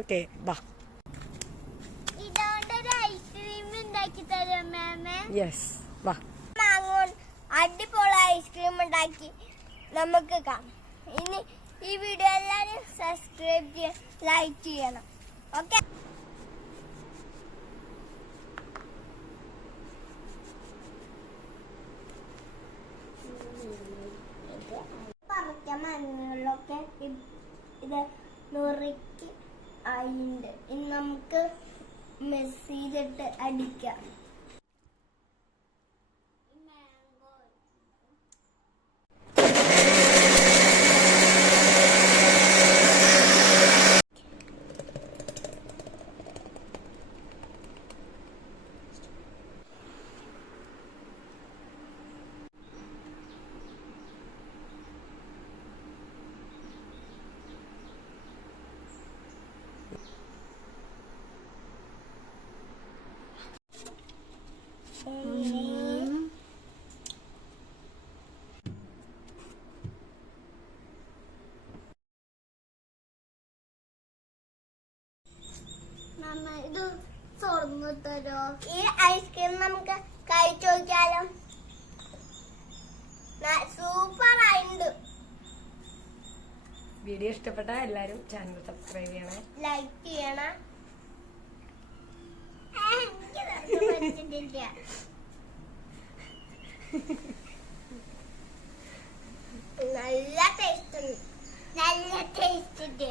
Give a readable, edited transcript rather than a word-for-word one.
Okay ബാ. Ice cream ഉണ്ടാക്കി തരാം മാമേ. യെസ് വാ. അടിപൊളി ഐസ്ക്രീം ഉണ്ടാക്കി നമുക്ക് കാണാം. ഇനി ഈ വീഡിയോ എല്ലാവരും സബ്സ്ക്രൈബ് ചെയ്യണം, ലൈക്ക് ചെയ്യണം. ഓക്കെ. മഞ്ഞളിലൊക്കെ ഇത് നുറുക്കി ആയിണ്ട്. ഇനി നമുക്ക് മിക്സ് ചെയ്തിട്ട് അടിക്കാം. ഇത് തുറന്നു തരോ? ഈ ഐസ്ക്രീം നമുക്ക് കഴിച്ചു നോക്കിയാലോ? സൂപ്പർ ആയിട്ടുണ്ട്. വീഡിയോ ഇഷ്ടപ്പെട്ട എല്ലാരും ചാനൽ സബ്സ്ക്രൈബ് ചെയ്യണേ, ലൈക്ക് ചെയ്യണം. നല്ല ടേസ്റ്റ് ഉണ്ട്, നല്ല ടേസ്റ്റ്.